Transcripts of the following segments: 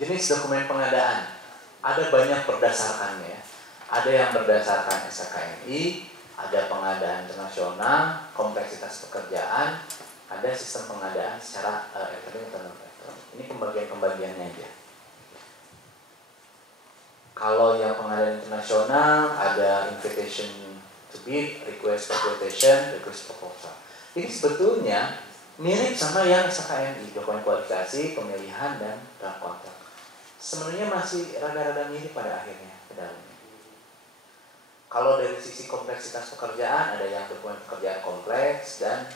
Jenis dokumen pengadaan ada banyak berdasarkannya ya. Ada yang berdasarkan SKKNI, ada pengadaan internasional, kompleksitas pekerjaan, ada sistem pengadaan secara elektronik atau non elektronik. Ini pembagian-pembagiannya aja. Kalau yang pengadaan internasional ada invitation to bid, request for quotation, request proposal. Ini sebetulnya mirip sama yang SKKNI, dokumen kualifikasi, pemilihan, dan draft kontrak. Sebenarnya masih rada-rada mirip pada akhirnya ke dalamnya. Kalau dari sisi kompleksitas pekerjaan ada yang dokumen pekerjaan kompleks dan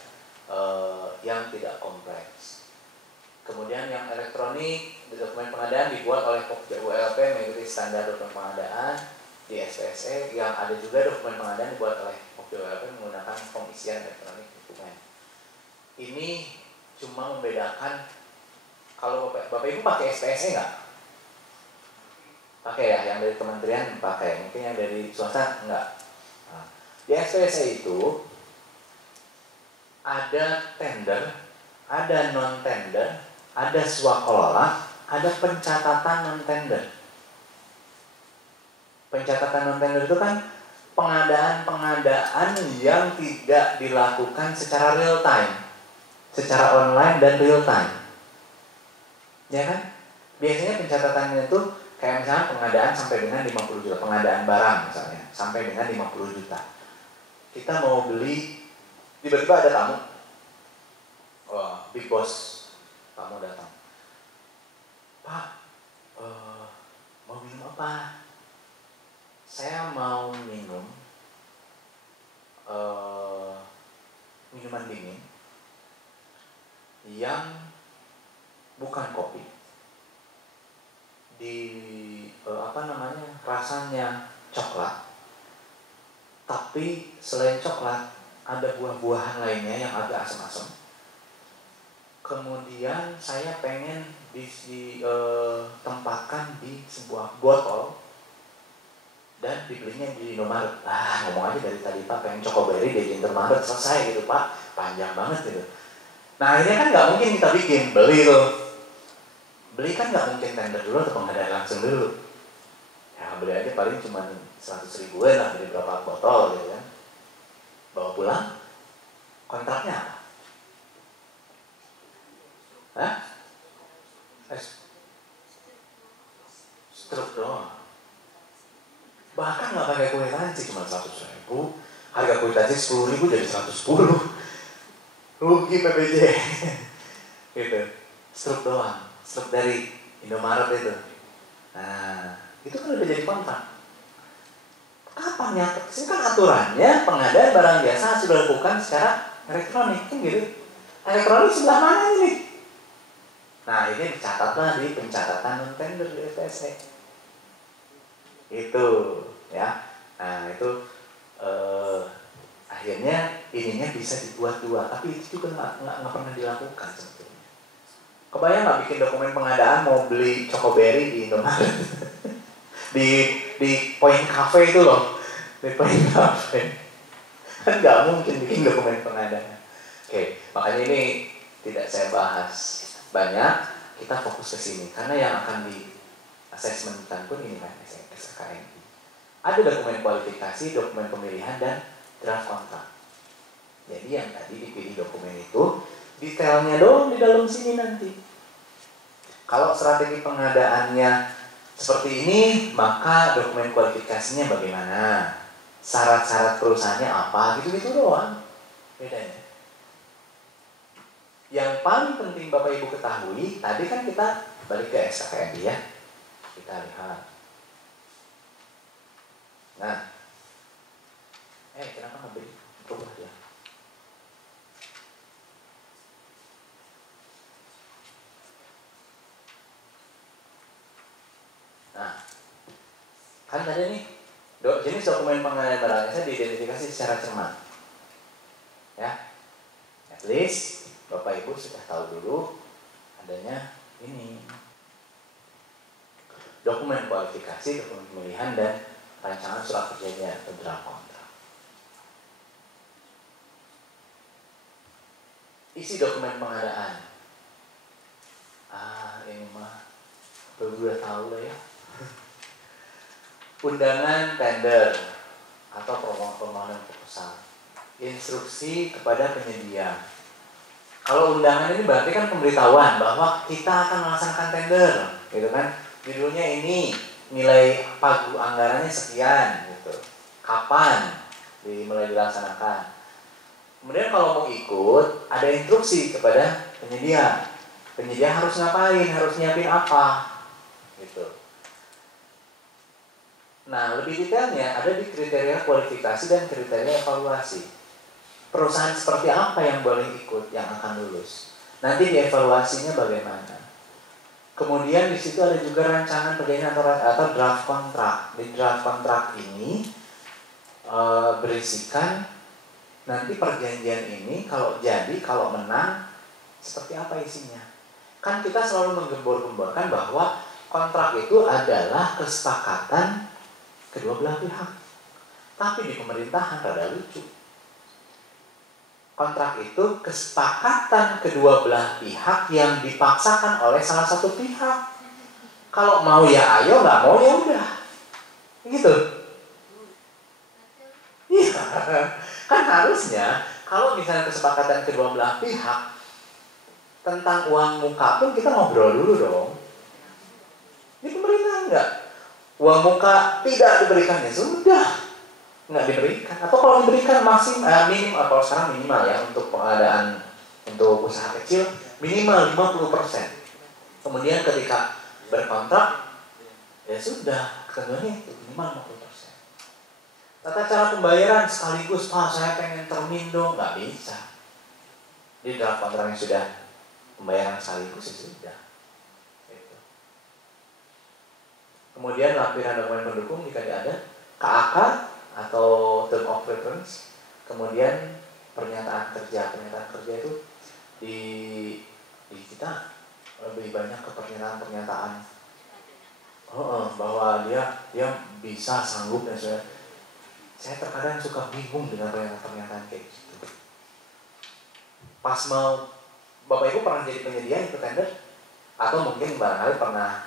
yang tidak kompleks. Kemudian yang elektronik, dokumen pengadaan dibuat oleh Pokja ULP mengikuti standar dokumen pengadaan di SPSE. Yang ada juga dokumen pengadaan dibuat oleh Pokja ULP menggunakan pengisian elektronik dokumen. Ini cuma membedakan, kalau Bapak Ibu pakai SPSE nggak? Pakai ya, yang dari kementerian pakai, mungkin yang dari swasta enggak. Nah, di SPSE itu ada tender, ada non tender, ada swakelola, ada pencatatan non tender. Pencatatan non tender itu kan pengadaan-pengadaan yang tidak dilakukan secara real time, secara online dan real time, ya kan? Biasanya pencatatannya itu kayak misalnya pengadaan sampai dengan 50 juta, pengadaan barang misalnya, sampai dengan 50 juta. Kita mau beli, tiba-tiba ada tamu. Wah, big boss, tamu datang. Pak, mau minum apa? Saya mau minum minuman dingin yang bukan kopi. Rasanya coklat, tapi selain coklat ada buah-buahan lainnya yang agak asam-asam. Kemudian saya pengen ditempatkan di sebuah botol dan dibelinya di Indomaret. Ngomong aja dari tadi Pak pengen Chocoberry di Indomaret, selesai gitu Pak, panjang banget gitu. Nah ini kan nggak mungkin kita bikin, beli kan nggak mungkin tender dulu atau pengadaan langsung dulu. Ya beli aja paling cuma 100 ribuan lah, beli berapa botol gitu kan. Bawa pulang, kontraknya apa? Hah? Struk doang. Bahkan nggak pakai kwitansi, cuma 100 ribu. Harga kwitansi 10 ribu jadi 110. Rugi PBJ. Gitu. Struk doang. Struk dari Indomaret itu. Nah, itu kan udah jadi kontrak. Kapan ya? Ini kan aturannya pengadaan barang jasa sudah dilakukan secara elektronik, kan gitu. Elektronik sebelah mana ini? Nah ini dicatatlah di pencatatan non tender di SPSE. Itu ya. Nah itu akhirnya ininya bisa dibuat dua, tapi itu juga nggak pernah dilakukan sebetulnya. Kebayang nggak bikin dokumen pengadaan mau beli Chocoberry di Indomaret? di Point Cafe itu loh, di Point Cafe kan nggak mungkin bikin dokumen pengadaan. Oke, makanya ini tidak saya bahas banyak, kita fokus ke sini karena yang akan di asesmenkan pun ini kan SKKNI. Ada dokumen kualifikasi, dokumen pemilihan, dan draft kontrak. Jadi yang tadi dipilih dokumen itu detailnya doang di dalam sini nanti. Kalau strategi pengadaannya seperti ini, maka dokumen kualifikasinya bagaimana? Syarat-syarat perusahaannya apa? Gitu-gitu doang bedanya. Yang paling penting Bapak Ibu ketahui, tadi kan kita balik ke SKKNI ya. Kita lihat. Nah, kenapa nggak beli? Coba ya. Nah, kan tadi nih, jenis dokumen pengadaan barang jasa diidentifikasi secara cermat. Ya, at least Bapak Ibu sudah tahu dulu adanya ini. Dokumen kualifikasi, dokumen pemilihan, dan rancangan surat perjanjian atau draft kontrak. Isi dokumen pengadaan. Ini mah Baru udah tahu lah ya. Undangan tender atau permohonan proposal. Instruksi kepada penyedia. Kalau undangan ini berarti kan pemberitahuan bahwa kita akan melaksanakan tender, gitu kan? Judulnya ini, nilai pagu anggarannya sekian, gitu. Kapan mulai dilaksanakan? Kemudian kalau mau ikut, ada instruksi kepada penyedia. Penyedia harus ngapain, harus nyiapin apa, gitu. Nah, lebih detailnya ada di kriteria kualifikasi dan kriteria evaluasi. Perusahaan seperti apa yang boleh ikut, yang akan lulus. Nanti dievaluasinya bagaimana. Kemudian di situ ada juga rancangan perjanjian atau draft kontrak. Di draft kontrak ini berisikan nanti perjanjian ini kalau jadi, kalau menang, seperti apa isinya. Kan kita selalu menggembor-gemborkan bahwa kontrak itu adalah kesepakatan kedua belah pihak. Tapi di pemerintahan rada lucu. Kontrak itu kesepakatan kedua belah pihak yang dipaksakan oleh salah satu pihak. Kalau mau ya ayo, nggak mau ya udah. Gitu. Iya. Kan harusnya kalau misalnya kesepakatan kedua belah pihak tentang uang muka pun kita ngobrol dulu dong. Di pemerintah enggak. Uang muka tidak diberikan, ya sudah, nggak diberikan. Atau kalau diberikan minim, kalau sekarang minimal ya untuk pengadaan untuk usaha kecil minimal 50%. Kemudian ketika berkontrak ya sudah ketentuannya itu minimal 50%. Tata cara pembayaran sekaligus, saya pengen termin dong, nggak bisa. Di dalam kontrak yang sudah pembayaran sekaligus ya sudah. Kemudian lampiran dokumen pendukung jika ada, KAK atau term of reference, kemudian pernyataan kerja itu di kita lebih banyak ke pernyataan bahwa dia bisa sanggup dan sebagainya. Saya terkadang suka bingung dengan pernyataan kayak gitu. Pas mau Bapak Ibu pernah jadi penyedia itu tender, atau mungkin barangkali pernah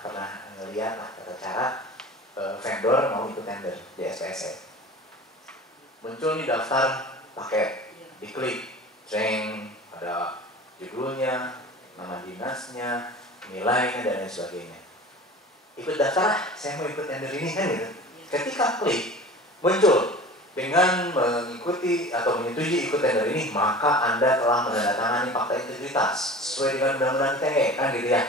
ngeliat tata cara vendor mau ikut tender di SPSE. Muncul nih daftar paket, diklik, ada judulnya, nama dinasnya, nilainya dan lain sebagainya. Ikut daftar, saya mau ikut tender ini kan gitu. Ketika klik, muncul dengan mengikuti atau menyetujui ikut tender ini, maka Anda telah menandatangani fakta integritas sesuai dengan undang-undang ITE, kan gitu ya.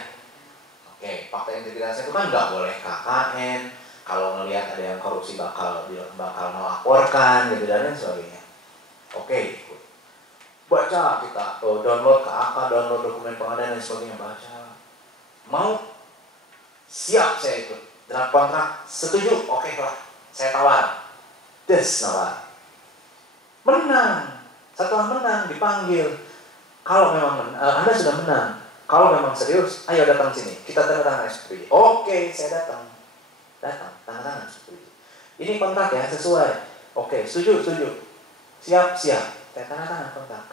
Oke, fakta integritas itu kan nggak boleh KKN, kalau melihat ada yang korupsi bakal melaporkan gitu dan lain sebagainya. Oke, baca kita, download KAK, download dokumen pengadaan dan sebagainya, baca. Mau? Siap saya ikut. Draft kontrak, setuju? Oke lah, saya tawar. Nawar. Menang. Setelah menang dipanggil. Kalau memang Anda sudah menang, kalau memang serius, ayo datang sini. Kita tanda tangan SPJ. Oke, saya datang. Tanda tangan SPJ. Ini kontrak ya, sesuai. Oke, setuju. Siap. Saya tanda tangan kontrak.